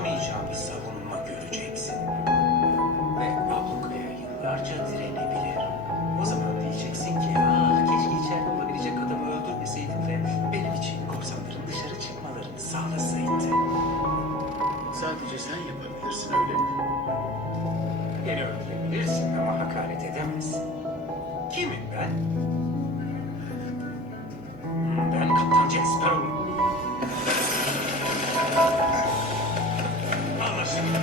aşamayacağın bir savunma göreceksin. Ve ablukaya yıllarca direnebilir. O zaman diyeceksin ki, keşke içeride olabilecek adamı öldürmeseydim ve benim için korsanların dışarı çıkmalarını sağlasaydı. Sadece sen yapabilirsin, öyle mi? Beni öldürebilirsin ama hakaret edemezsin. Kimim ben? Ben Kaptan Jack Sparrow. Anlaşıldı.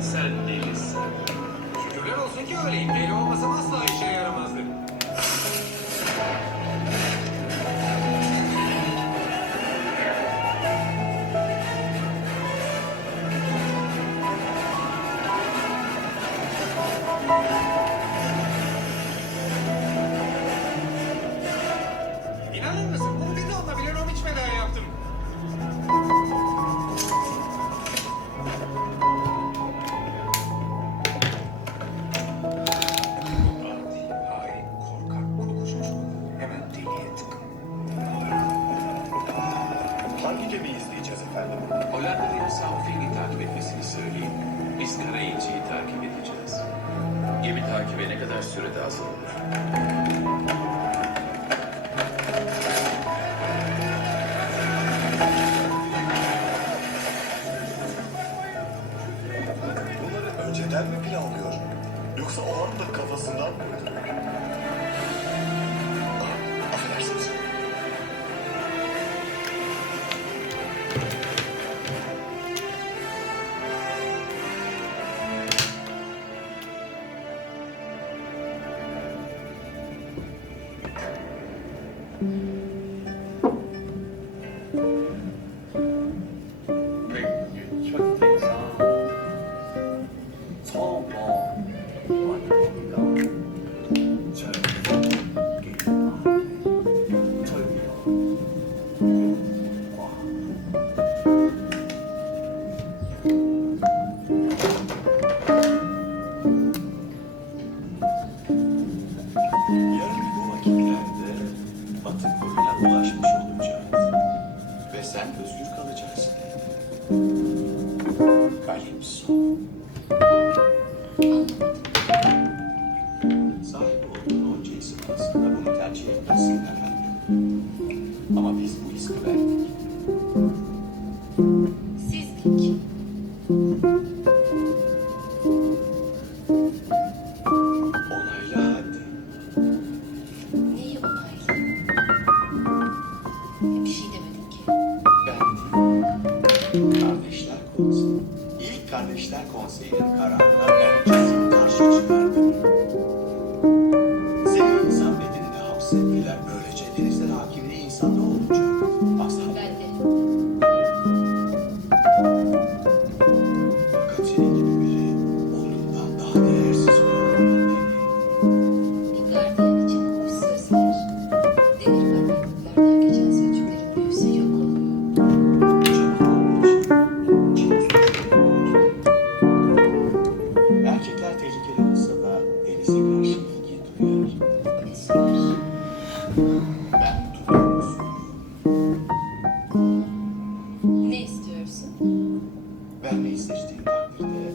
Sen delisin. Şükürler olsun ki öyleyim. Deli olmasam asla işe yaramazdı. İnanır mısın? Bunu bidonla bile rom içmeden yaptım. Adi, hain, korkak, kokuşmuş. Hemen deliye tıkın. Hangi gemiyi izleyeceğiz efendim? Hollandalı'nın Southfield'i takip etmesini söyleyin. Biz Karayelci'yi takip edeceğiz. Gemi takibe ne kadar sürede hazır olur? Bunları önceden mi planlıyor? Yoksa o anda kafasından mı? Affedersiniz. Yarın bu vakitlerde Batı Kolu'na ulaşmış olacağız. Ve sen özgür kalacaksın. Calypso. Sahip olduğun onca isim arasında bunu tercih etmezsin efendim. Ama biz bu ismi verdik. Sizdik. Onayla hadi. Neyi onaylı? Bir şey demedim ki. Ben değil. Kardeşler Konseyi. İlk Kardeşler Konseyi'nin kararına ben kesin karşı çıkardım. Seni insan bedenine hapsettiler. Böylece denizler hakimine insanda olacak. Asla. Ben de. Fakat senin gibi biri olduğundan daha değersiz görünmeli. Bir gardiyan için hoş sözler. Demir parmaklıklardan geçen sözcüklerin büyüsü yok oluyor. Erkekler tehlikeli olsa da denize karşı ilgi duyar. Ne süper. Ben duyuyorum. Ne istiyorsun? Vermeyi seçtiğin takdirde